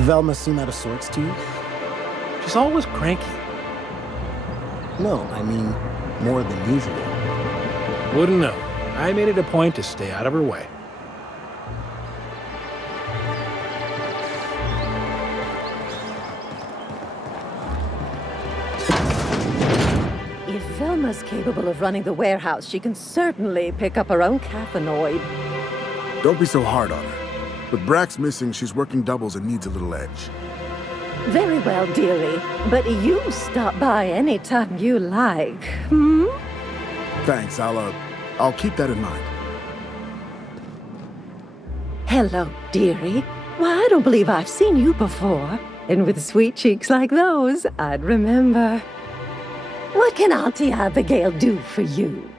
Velma seem out of sorts to you? She's always cranky. No, I mean, more than usual. Wouldn't know. I made it a point to stay out of her way. If Velma's capable of running the warehouse, she can certainly pick up her own caffeinoid. Don't be so hard on her. With Brax missing, she's working doubles and needs a little edge. Very well, dearie. But you stop by any time you like, hmm? Thanks, I'll keep that in mind. Hello, dearie. Why, I don't believe I've seen you before. And with sweet cheeks like those, I'd remember. What can Auntie Abigail do for you?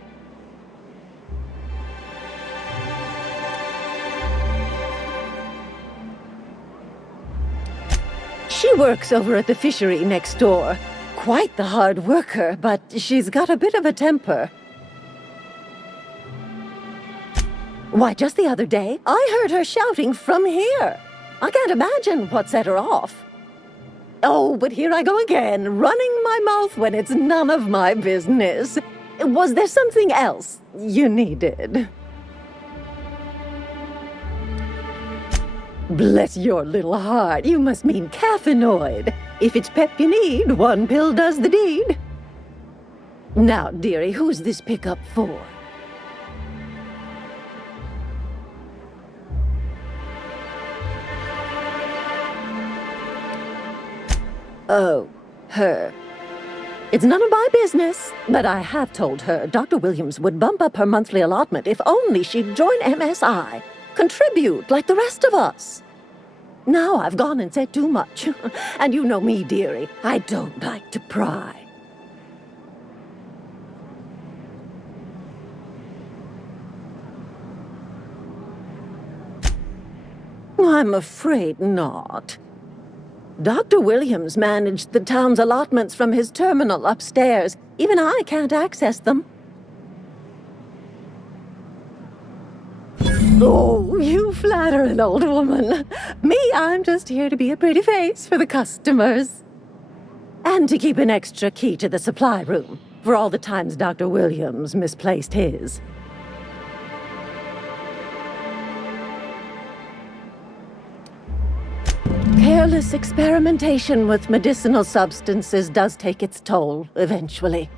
She works over at the fishery next door. Quite the hard worker, but she's got a bit of a temper. Why, just the other day, I heard her shouting from here. I can't imagine what set her off. Oh, but here I go again, running my mouth when it's none of my business. Was there something else you needed? Bless your little heart, you must mean caffeinoid. If it's pep you need, one pill does the deed. Now, dearie, who's this pickup for? Oh, her. It's none of my business, but I have told her Dr. Williams would bump up her monthly allotment if only she'd join MSI. Contribute like the rest of us. Now I've gone and said too much. And you know me, dearie. I don't like to pry. I'm afraid not. Dr. Williams managed the town's allotments from his terminal upstairs. Even I can't access them. Oh, you flatter an old woman. Me, I'm just here to be a pretty face for the customers. And to keep an extra key to the supply room, for all the times Dr. Williams misplaced his. Careless experimentation with medicinal substances does take its toll, eventually.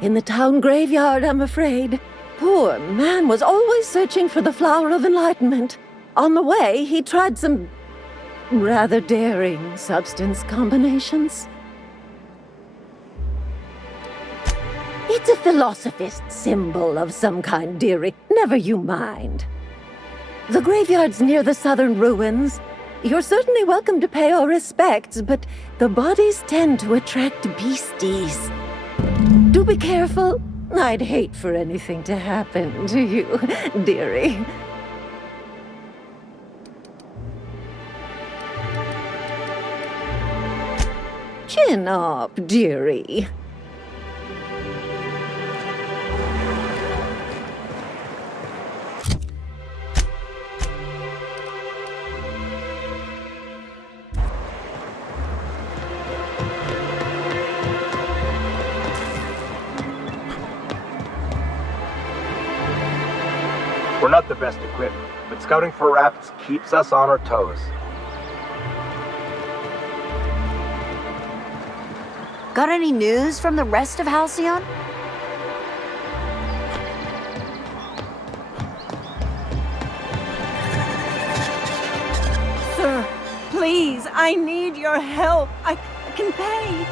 In the town graveyard, I'm afraid. Poor man was always searching for the flower of enlightenment. On the way, he tried some rather daring substance combinations. It's a philosophist symbol of some kind, dearie. Never you mind. The graveyard's near the southern ruins. You're certainly welcome to pay our respects, but the bodies tend to attract beasties. Do be careful. I'd hate for anything to happen to you, dearie. Chin up, dearie. We're not the best equipped, but scouting for rafts keeps us on our toes. Got any news from the rest of Halcyon? Sir, please, I need your help. I can pay.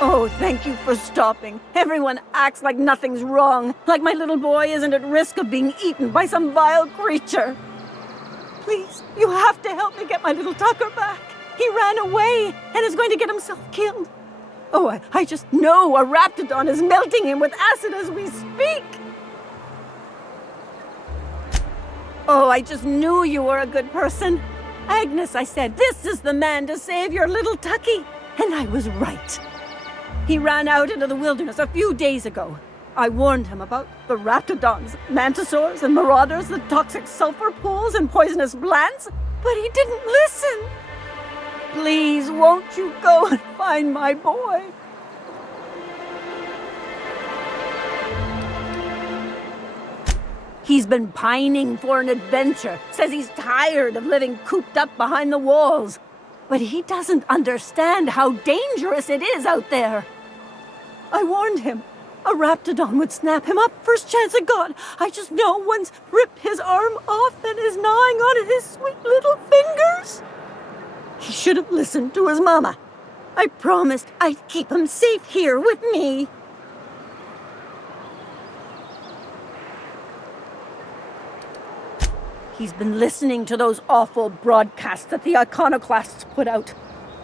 Oh, thank you for stopping. Everyone acts like nothing's wrong, like my little boy isn't at risk of being eaten by some vile creature. Please, you have to help me get my little Tucker back. He ran away and is going to get himself killed. Oh, I just know a Raptidon is melting him with acid as we speak. Oh, I just knew you were a good person. Agnes, I said, this is the man to save your little Tucky. And I was right. He ran out into the wilderness a few days ago. I warned him about the raptidons, mantisaurs, and marauders, the toxic sulfur pools, and poisonous plants, but he didn't listen. Please, won't you go and find my boy? He's been pining for an adventure, says he's tired of living cooped up behind the walls. But he doesn't understand how dangerous it is out there. I warned him. A raptidon would snap him up first chance it got. I just know one's ripped his arm off and is gnawing on his sweet little fingers. He should have listened to his mama. I promised I'd keep him safe here with me. He's been listening to those awful broadcasts that the iconoclasts put out.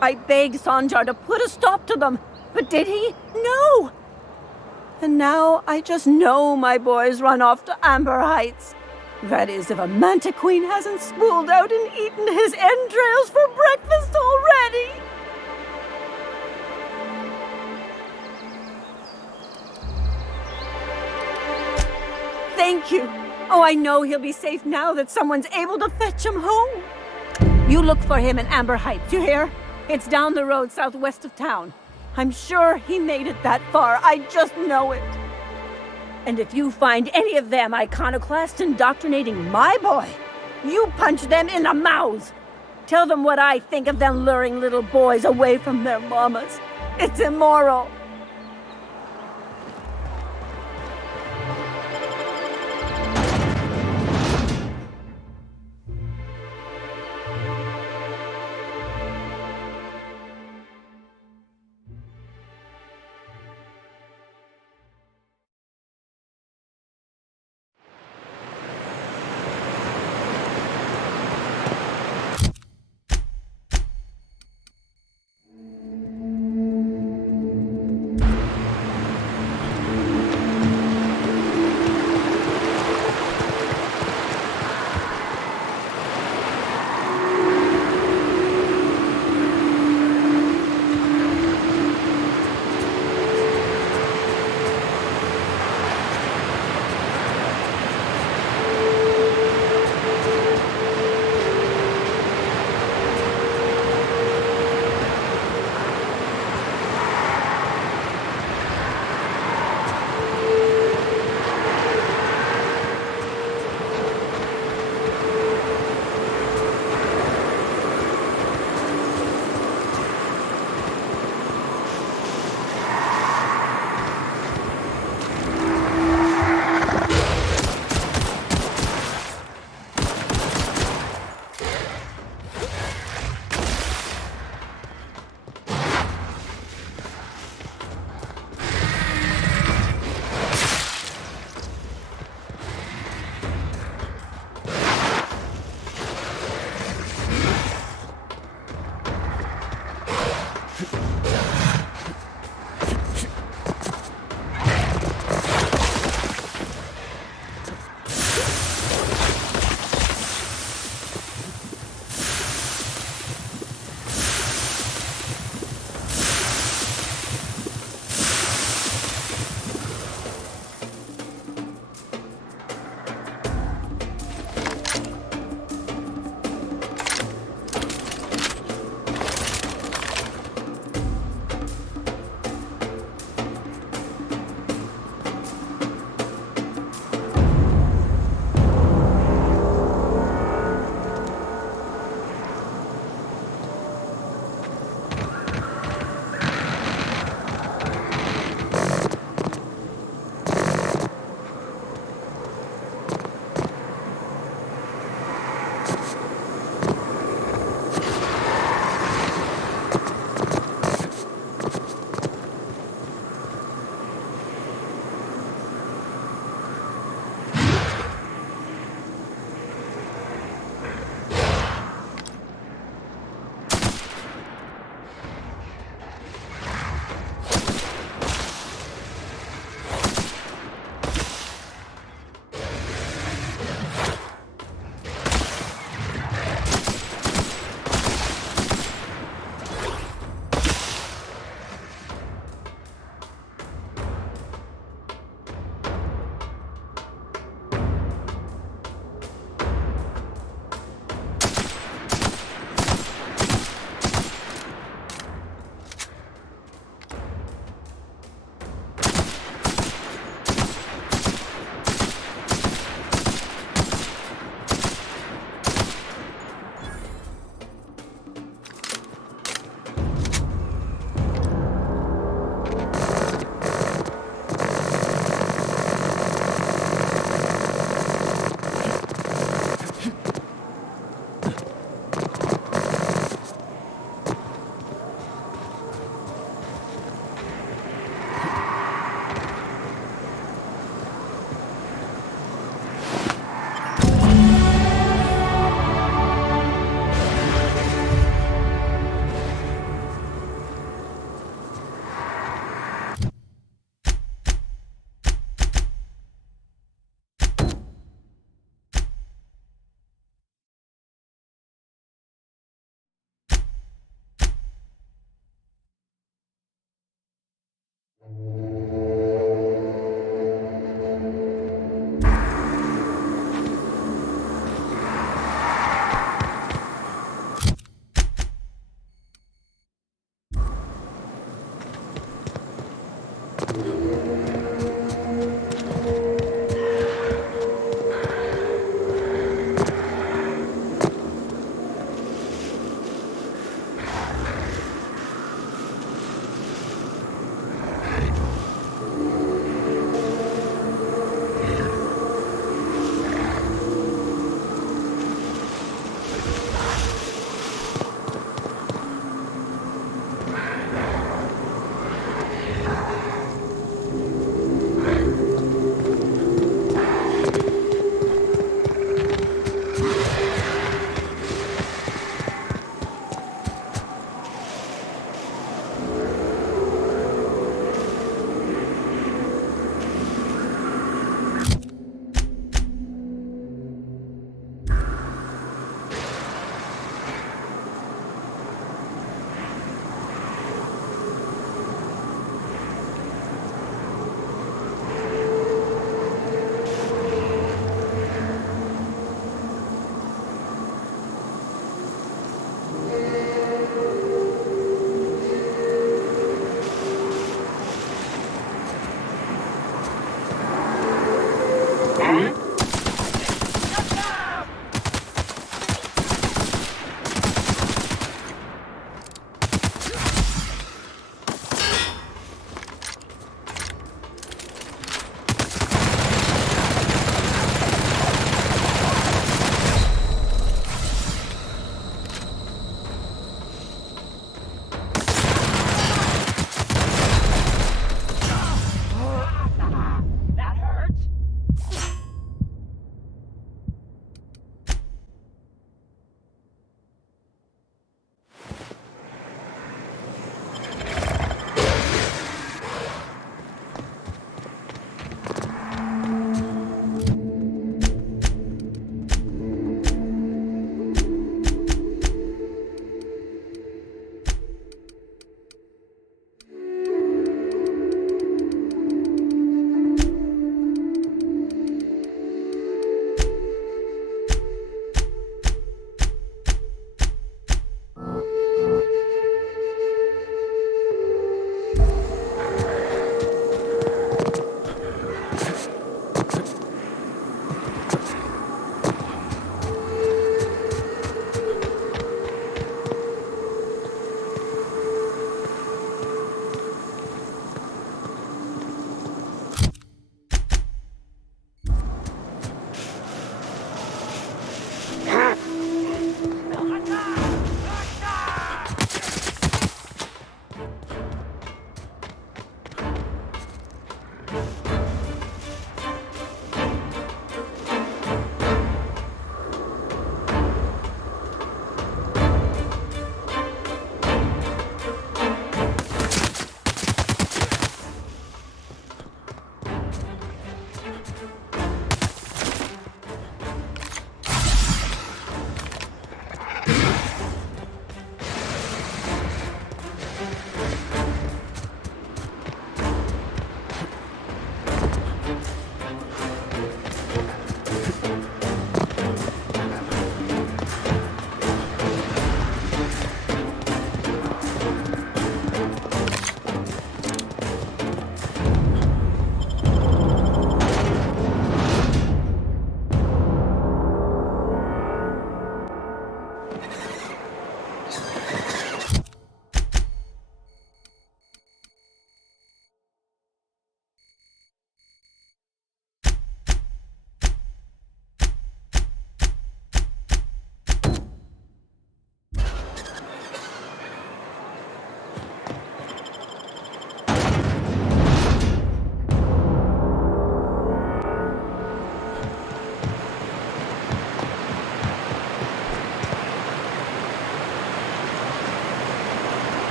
I begged Sanjar to put a stop to them, but did he? No! And now I just know my boy's run off to Amber Heights. That is, if a Mantiqueen hasn't spooled out and eaten his entrails for breakfast already! Thank you. Oh, I know he'll be safe now that someone's able to fetch him home. You look for him in Amber Heights, you hear? It's down the road southwest of town. I'm sure he made it that far. I just know it. And if you find any of them iconoclasts indoctrinating my boy, you punch them in the mouths. Tell them what I think of them luring little boys away from their mamas. It's immoral.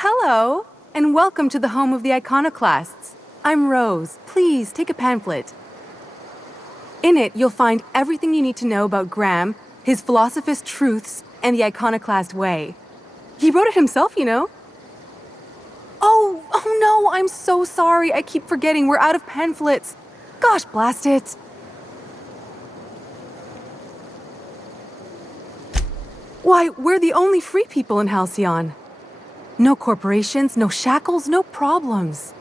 hello, and welcome to the home of the Iconoclasts. I'm Rose. Please take a pamphlet. In it, you'll find everything you need to know about Graham, his Philosophist truths, and the Iconoclast way. He wrote it himself, you know. Oh no, I'm so sorry. I keep forgetting we're out of pamphlets. Gosh, blast it. Why, we're the only free people in Halcyon. No corporations, no shackles, no problems.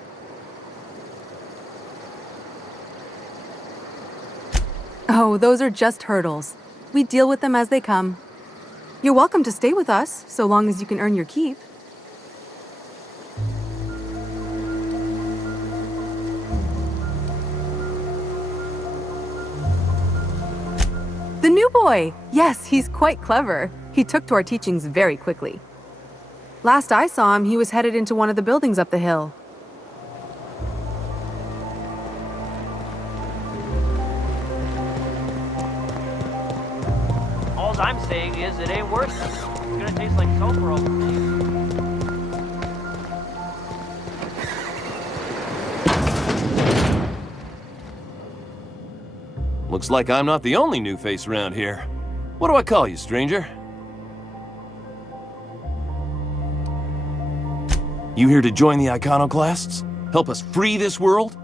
Oh, those are just hurdles. We deal with them as they come. You're welcome to stay with us, so long as you can earn your keep. The new boy! Yes, he's quite clever. He took to our teachings very quickly. Last I saw him, he was headed into one of the buildings up the hill. All I'm saying is it ain't worth it. It's gonna taste like sulfur all the time. Looks like I'm not the only new face around here. What do I call you, stranger? You here to join the Iconoclasts? Help us free this world?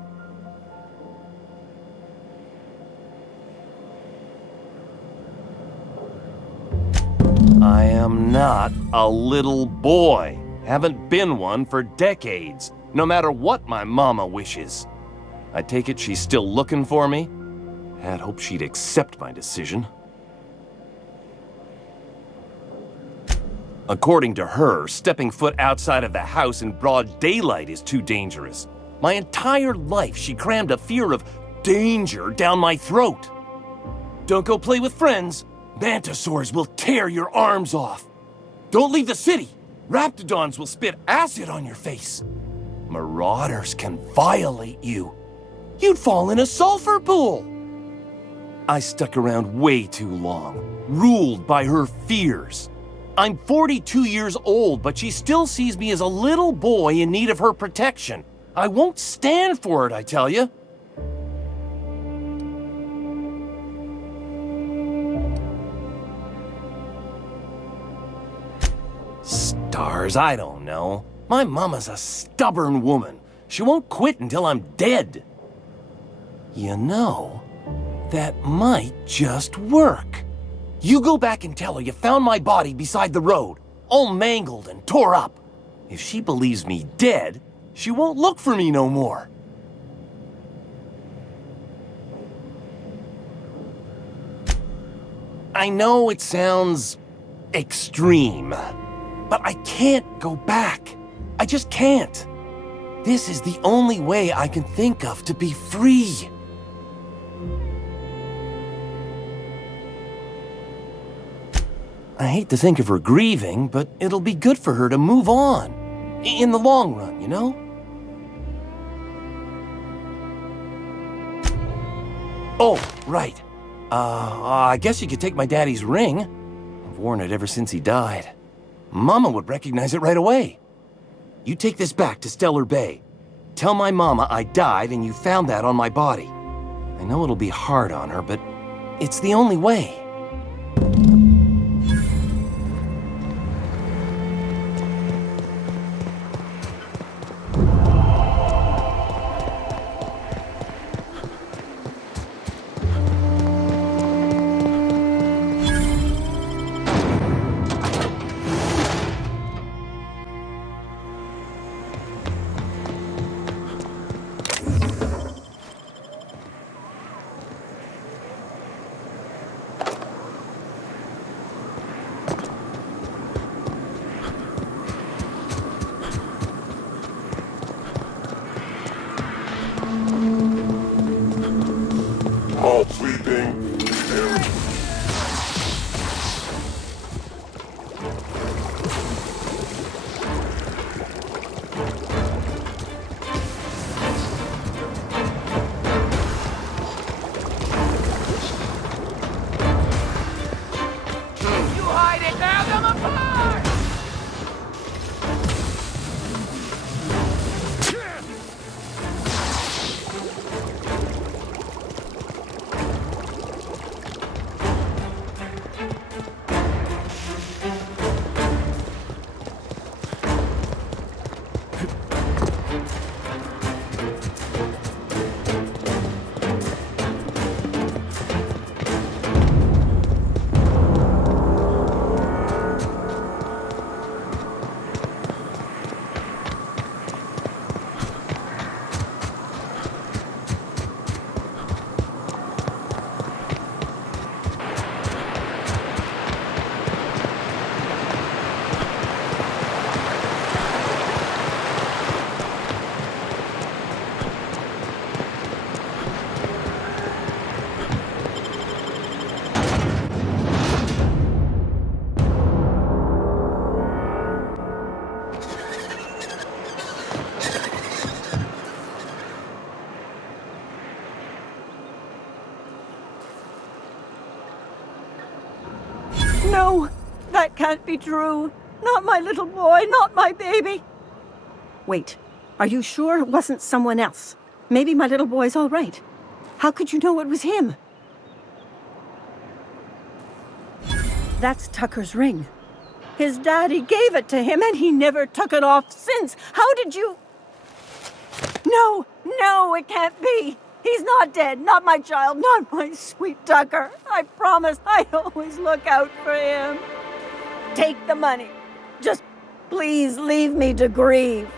I am not a little boy. Haven't been one for decades, no matter what my mama wishes. I take it she's still looking for me? Had hoped she'd accept my decision. According to her, stepping foot outside of the house in broad daylight is too dangerous. My entire life, she crammed a fear of danger down my throat. Don't go play with friends. Mantisaurs will tear your arms off. Don't leave the city. Raptidons will spit acid on your face. Marauders can violate you. You'd fall in a sulfur pool. I stuck around way too long, ruled by her fears. I'm 42 years old, but she still sees me as a little boy in need of her protection. I won't stand for it, I tell you. Stars, I don't know. My mama's a stubborn woman. She won't quit until I'm dead. You know, that might just work. You go back and tell her you found my body beside the road, all mangled and tore up. If she believes me dead, she won't look for me no more. I know it sounds extreme, but I can't go back. I just can't. This is the only way I can think of to be free. I hate to think of her grieving, but it'll be good for her to move on. In the long run, you know? Oh, right. I guess you could take my daddy's ring. I've worn it ever since he died. Mama would recognize it right away. You take this back to Stellar Bay. Tell my mama I died and you found that on my body. I know it'll be hard on her, but it's the only way. All sweeping. No, that can't be true. Not my little boy, not my baby. Wait, are you sure it wasn't someone else? Maybe my little boy's all right. How could you know it was him? That's Tucker's ring. His daddy gave it to him and he never took it off since. How did you... No, it can't be. He's not dead, not my child, not my sweet Tucker. I promise I'd always look out for him. Take the money. Just please leave me to grieve.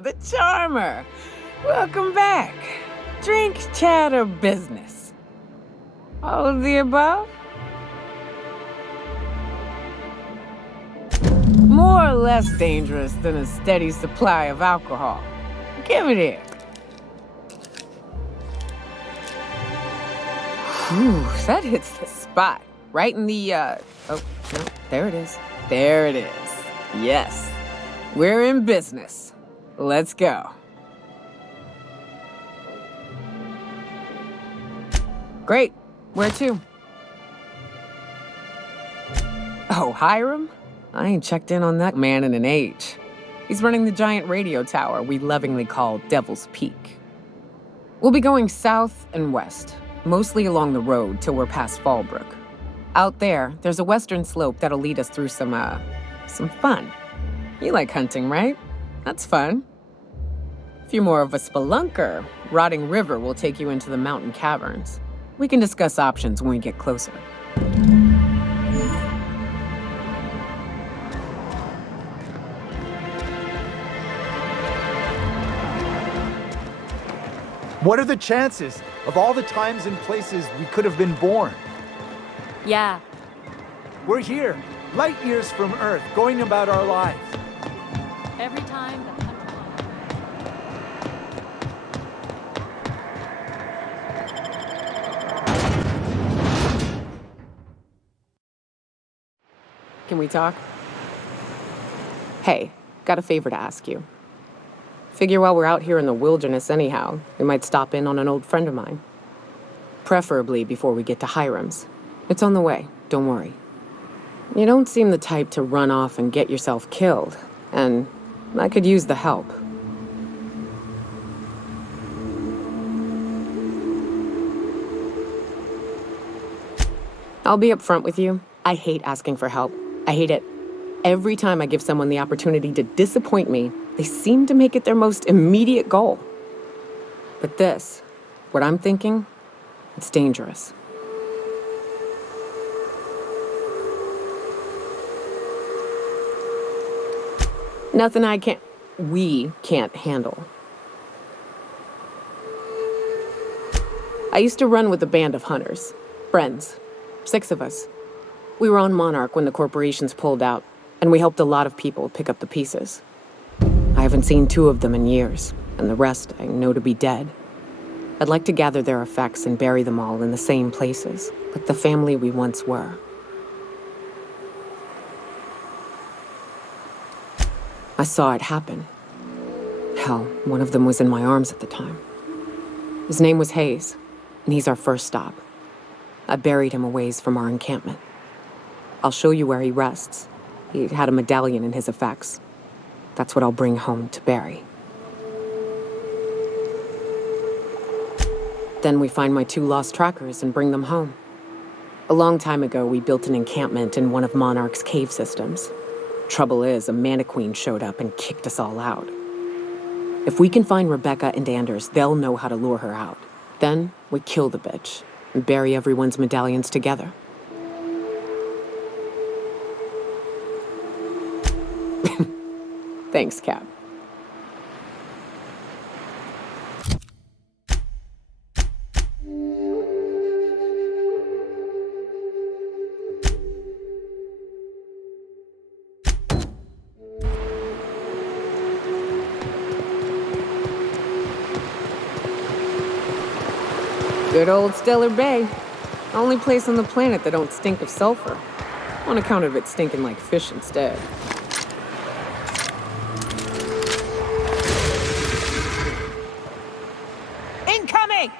The Charmer. Welcome back. Drink, chat, or business? All of the above? More or less dangerous than a steady supply of alcohol. Give it here. Whew, that hits the spot. Right in the, oh, no, there it is. There it is. Yes. We're in business. Let's go. Great. Where to? Oh, Hiram? I ain't checked in on that man in an age. He's running the giant radio tower we lovingly call Devil's Peak. We'll be going south and west, mostly along the road till we're past Fallbrook. Out there, there's a western slope that'll lead us through some fun. You like hunting, right? That's fun. If you're more of a spelunker, Rotting River will take you into the mountain caverns. We can discuss options when we get closer. What are the chances of all the times and places we could have been born? Yeah. We're here, light years from Earth, going about our lives. Every time the... Can we talk? Hey, got a favor to ask you. Figure while we're out here in the wilderness anyhow, we might stop in on an old friend of mine. Preferably before we get to Hiram's. It's on the way, don't worry. You don't seem the type to run off and get yourself killed, and I could use the help. I'll be upfront with you. I hate asking for help. I hate it. Every time I give someone the opportunity to disappoint me, they seem to make it their most immediate goal. But this, what I'm thinking, it's dangerous. Nothing we can't handle. I used to run with a band of hunters, friends, 6 of us. We were on Monarch when the corporations pulled out, and we helped a lot of people pick up the pieces. I haven't seen 2 of them in years, and the rest I know to be dead. I'd like to gather their effects and bury them all in the same places, like the family we once were. I saw it happen. Hell, one of them was in my arms at the time. His name was Hayes, and he's our first stop. I buried him a ways from our encampment. I'll show you where he rests. He had a medallion in his effects. That's what I'll bring home to Barry. Then we find my 2 lost trackers and bring them home. A long time ago, we built an encampment in one of Monarch's cave systems. Trouble is, a Mantiqueen showed up and kicked us all out. If we can find Rebecca and Anders, they'll know how to lure her out. Then we kill the bitch and bury everyone's medallions together. Thanks, Cap. Good old Stellar Bay. Only place on the planet that don't stink of sulfur. On account of it stinking like fish instead. Incoming!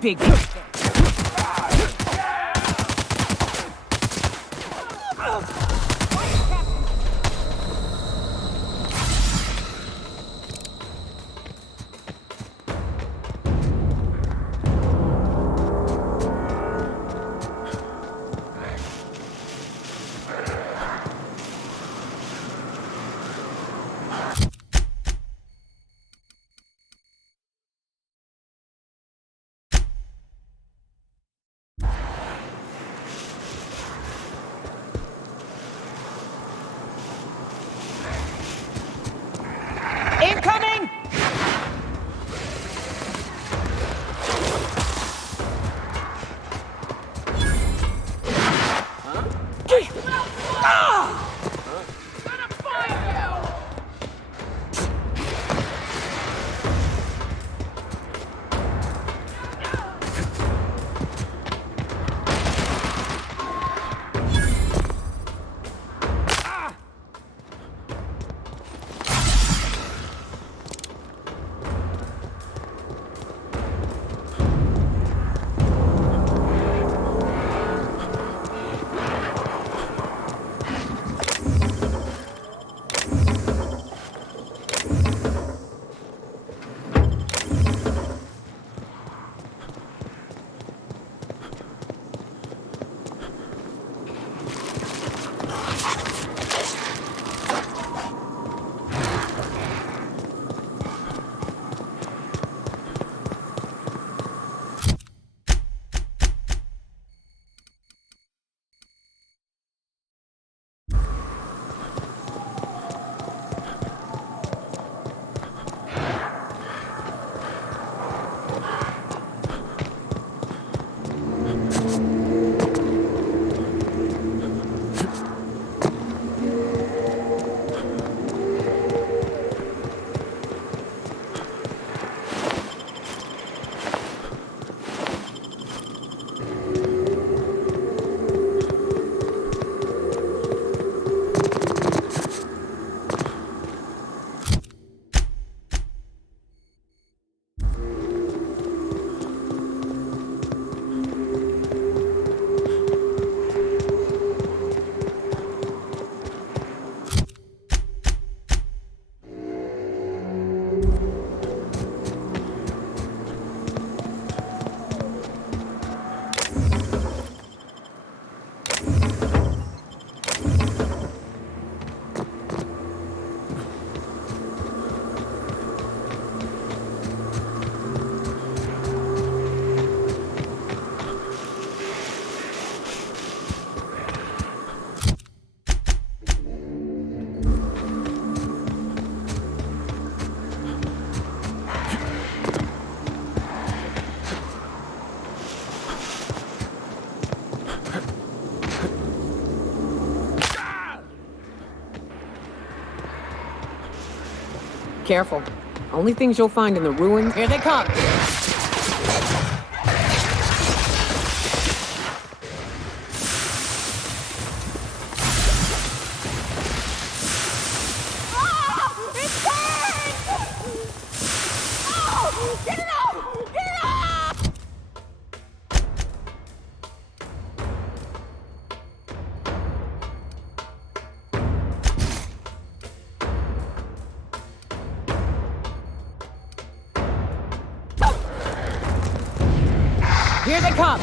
Big. careful. Only things you'll find in the ruins. Here they come! Here they come!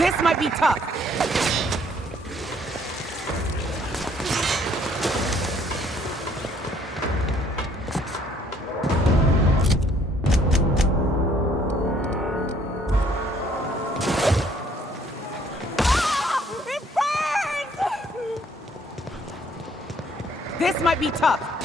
This might be tough. It burns! This might be tough.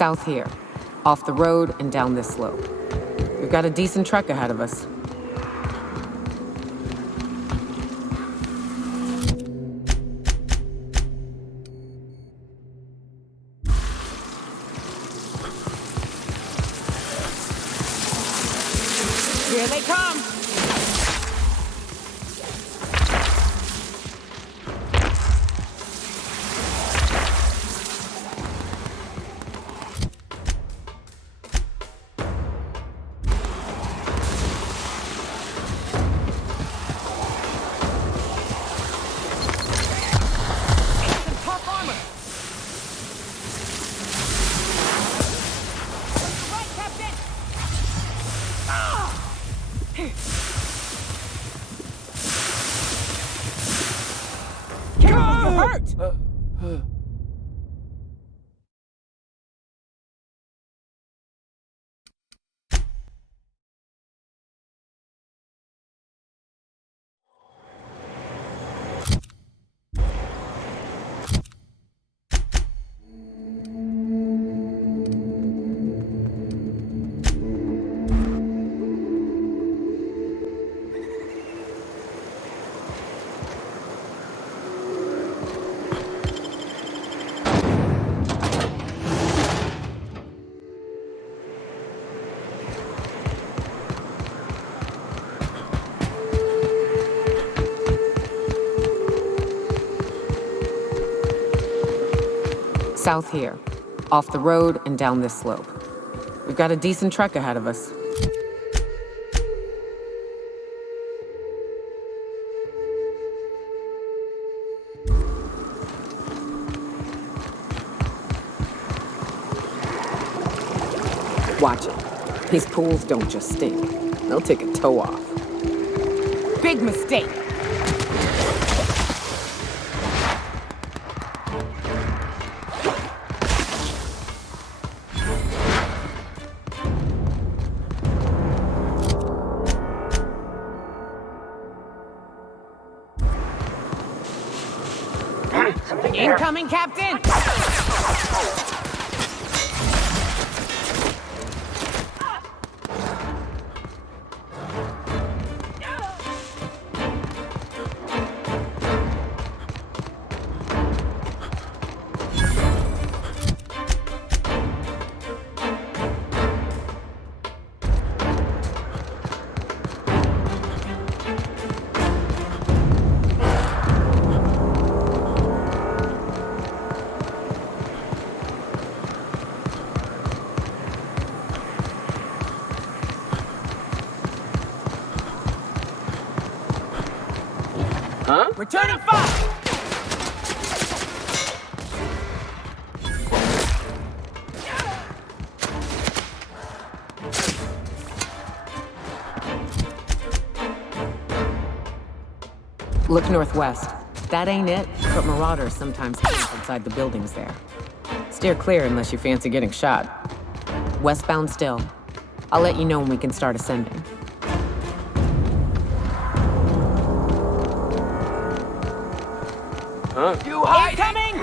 South here. Off the road and down this slope. We've got a decent trek ahead of us. Here they come! South here. Off the road and down this slope. We've got a decent trek ahead of us. Watch it. These pools don't just stink. They'll take a toe off. Big mistake! Incoming, Captain! Huh? Returning fire! Look northwest. That ain't it, but marauders sometimes camp inside the buildings there. Steer clear unless you fancy getting shot. Westbound still. I'll let you know when we can start ascending. Huh? You incoming!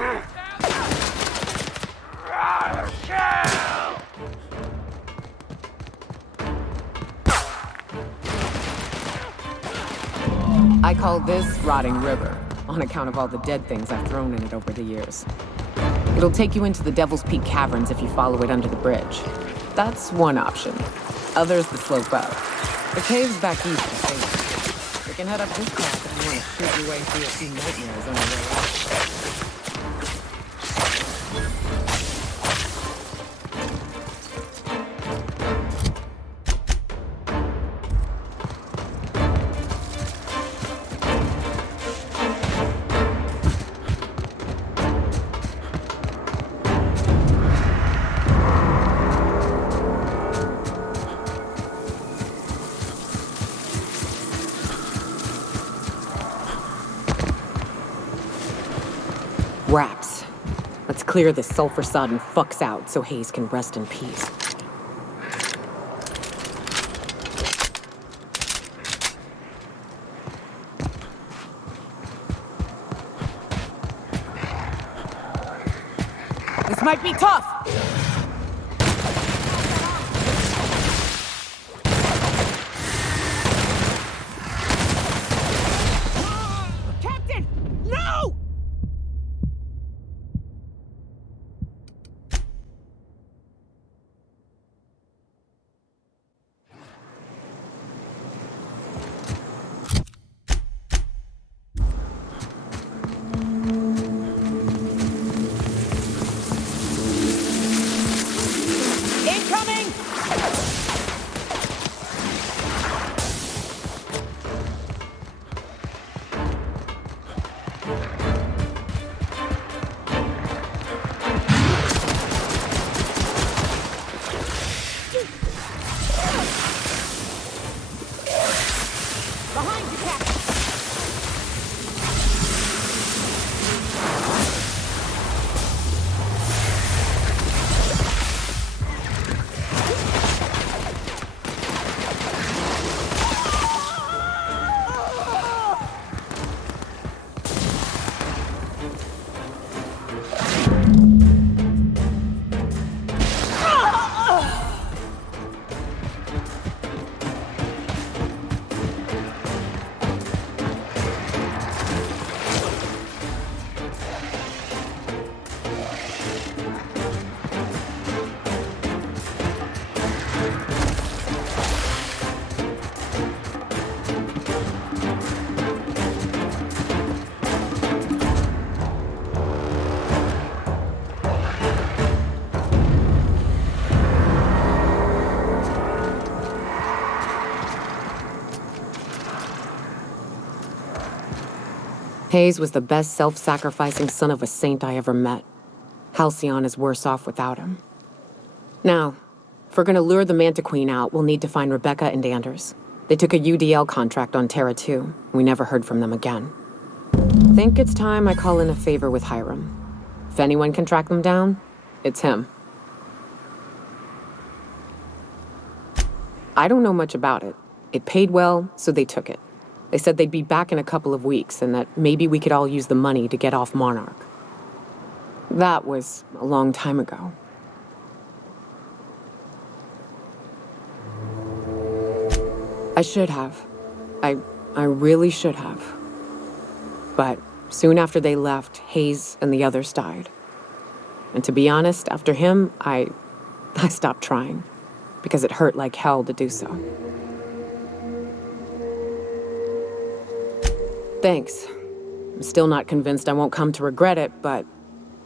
I call this Rotting River, on account of all the dead things I've thrown in it over the years. It'll take you into the Devil's Peak Caverns if you follow it under the bridge. That's one option. Others the slope up. The caves back east are safe. You can head up this path if you want to shoot your way through a few nightmares on the way out. Raps. Let's clear this sulfur-sodden fucks out so Hayes can rest in peace. This might be tough! Behind you, Captain! Hayes was the best self-sacrificing son of a saint I ever met. Halcyon is worse off without him. Now, if we're gonna lure the Manta Queen out, we'll need to find Rebecca and Anders. They took a UDL contract on Terra 2. We never heard from them again. Think it's time I call in a favor with Hiram. If anyone can track them down, it's him. I don't know much about it. It paid well, so they took it. They said they'd be back in a couple of weeks and that maybe we could all use the money to get off Monarch. That was a long time ago. I should have. I really should have. But soon after they left, Hayes and the others died. And to be honest, after him, I stopped trying. Because it hurt like hell to do so. Thanks. I'm still not convinced I won't come to regret it, but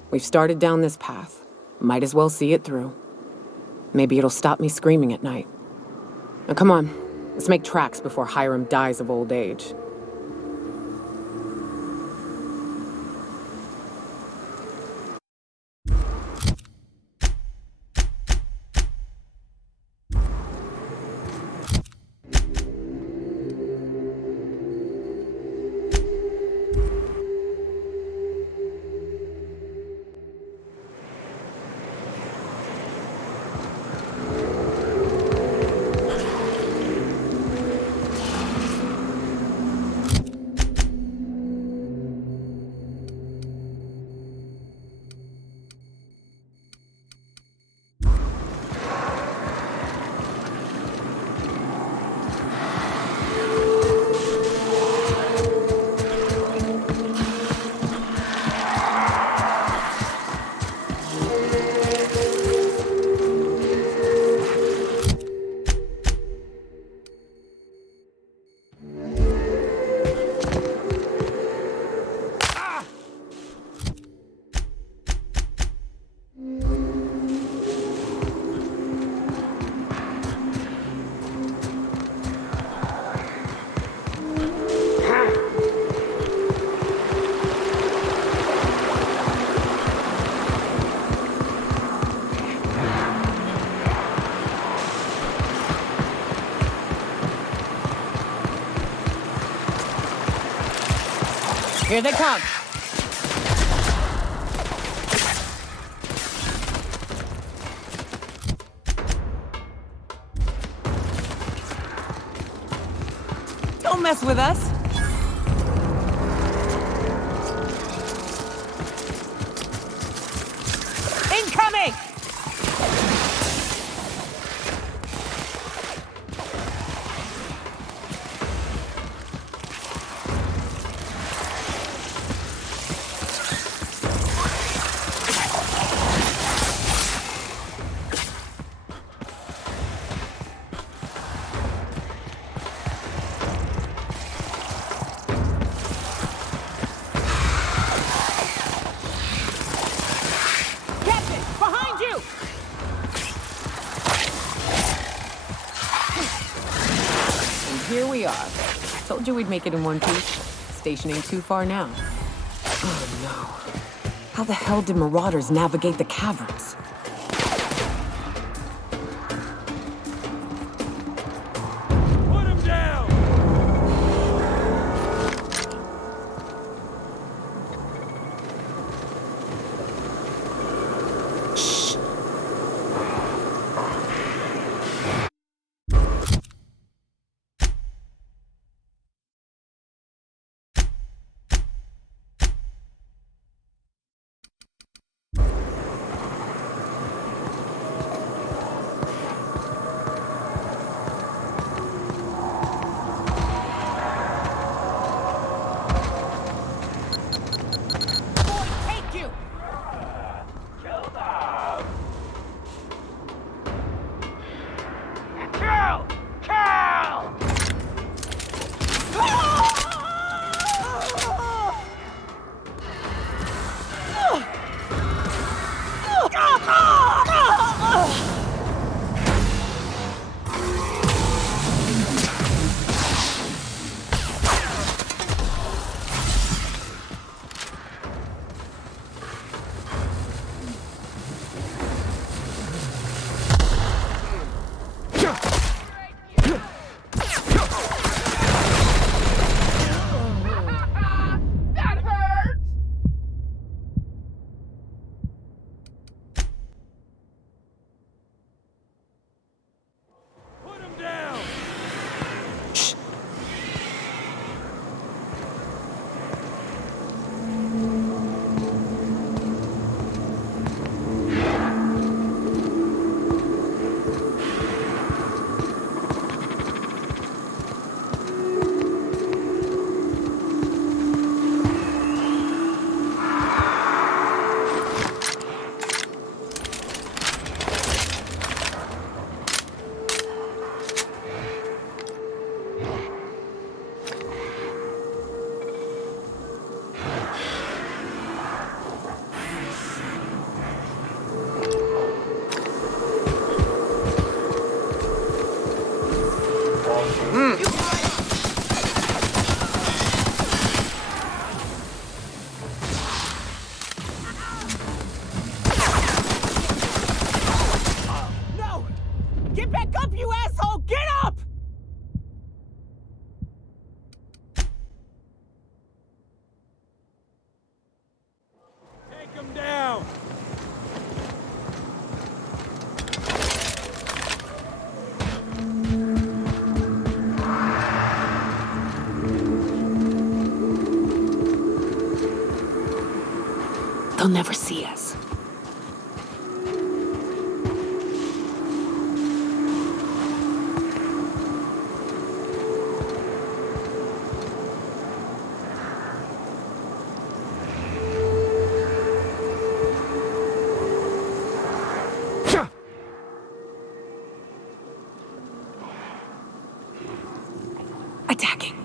we've started down this path. Might as well see it through. Maybe it'll stop me screaming at night. Now come on, let's make tracks before Hiram dies of old age. Here they come. Don't mess with us. Incoming! Here we are. Told you we'd make it in one piece. Station ain't too far now. Oh no. How the hell did marauders navigate the caverns? Put him down! They'll never see us. Attacking.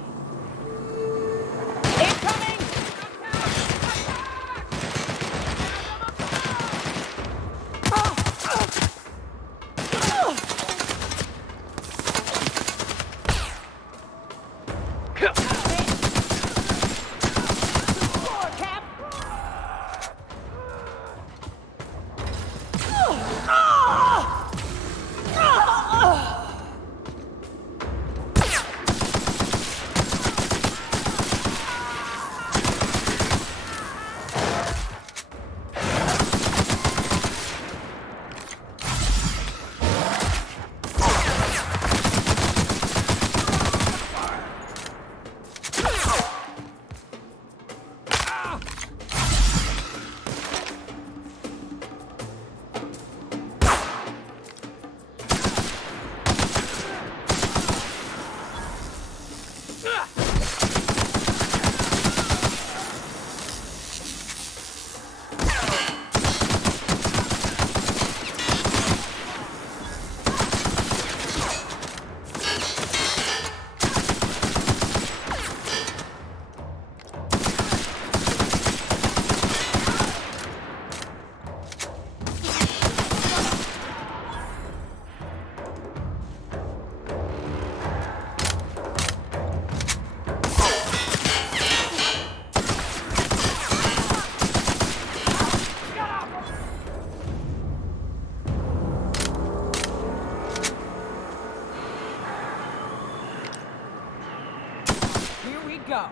Go.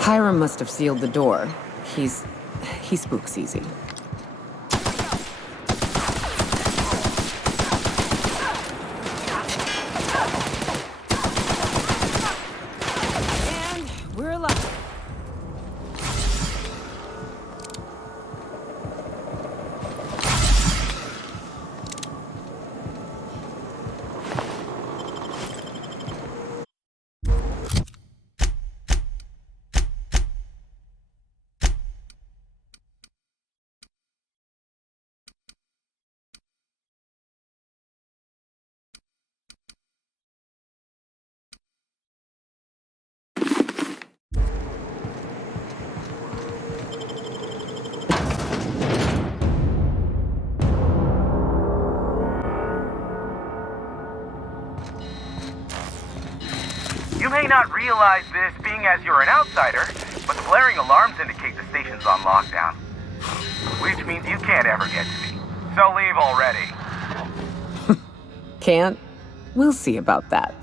Hiram must have sealed the door. He spooks easy. And we're alive. You may not realize this being as you're an outsider, but the blaring alarms indicate the station's on lockdown. Which means you can't ever get to me. So leave already. Can't? We'll see about that.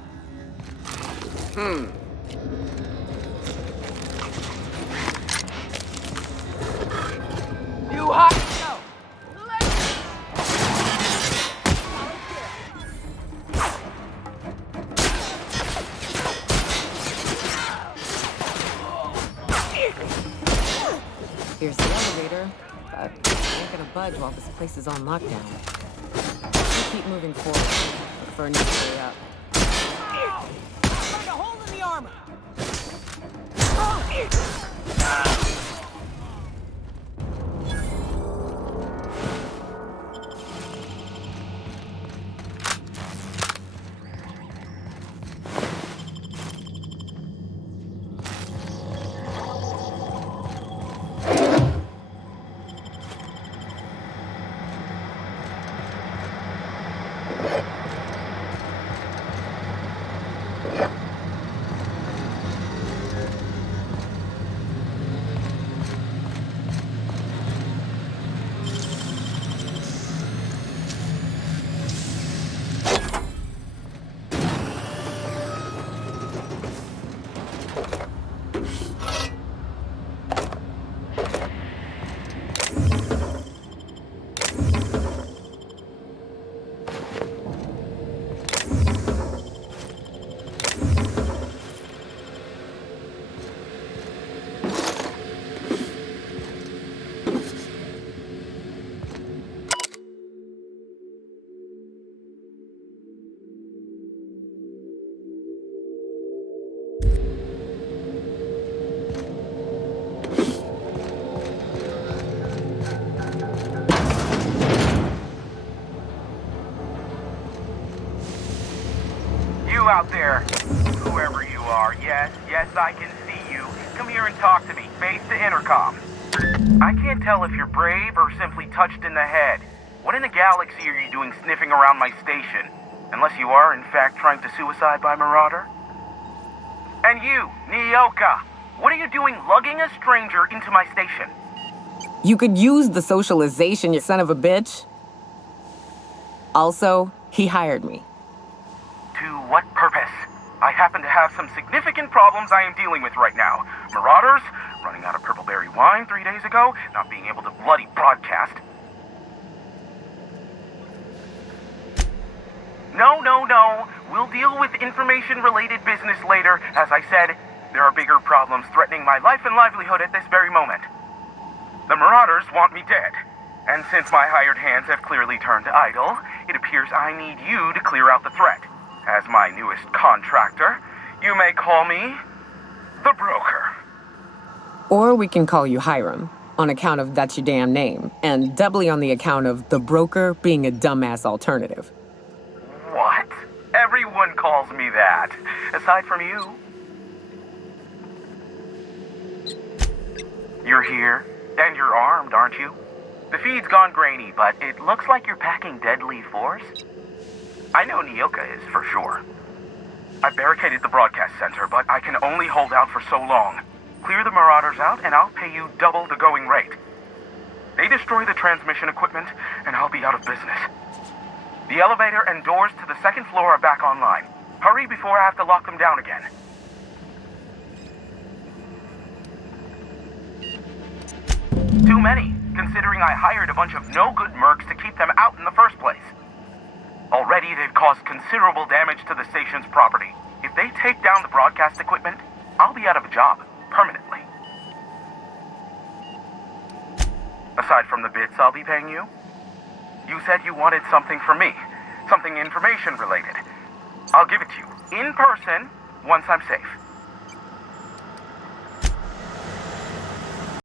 You hot go! Here's the elevator, but I ain't gonna budge while this place is on lockdown. We'll keep moving forward. Look for a new way up. Find a hole in the armor. You out there, whoever you are, yes, I can see you. Come here and talk to me, face to intercom. I can't tell if you're brave or simply touched in the head. What in the galaxy are you doing sniffing around my station? Unless you are, in fact, trying to suicide by Marauder? And you, Nyoka, what are you doing lugging a stranger into my station? You could use the socialization, you son of a bitch. Also, he hired me. To what purpose? I happen to have some significant problems I am dealing with right now. Marauders, running out of purpleberry wine 3 days ago, not being able to bloody broadcast. No. We'll deal with information-related business later. As I said, there are bigger problems threatening my life and livelihood at this very moment. The Marauders want me dead. And since my hired hands have clearly turned idle, it appears I need you to clear out the threat. As my newest contractor, you may call me the Broker. Or we can call you Hiram, on account of that's your damn name, and doubly on the account of the Broker being a dumbass alternative. What? Everyone calls me that, aside from you. You're here, and you're armed, aren't you? The feed's gone grainy, but it looks like you're packing deadly force. I know Nyoka is, for sure. I barricaded the broadcast center, but I can only hold out for so long. Clear the Marauders out, and I'll pay you double the going rate. They destroy the transmission equipment, and I'll be out of business. The elevator and doors to the second floor are back online. Hurry before I have to lock them down again. Too many, considering I hired a bunch of no-good mercs to keep them out in the first place. Already, they've caused considerable damage to the station's property. If they take down the broadcast equipment, I'll be out of a job, permanently. Aside from the bits I'll be paying you, you said you wanted something from me, something information-related. I'll give it to you, in person, once I'm safe.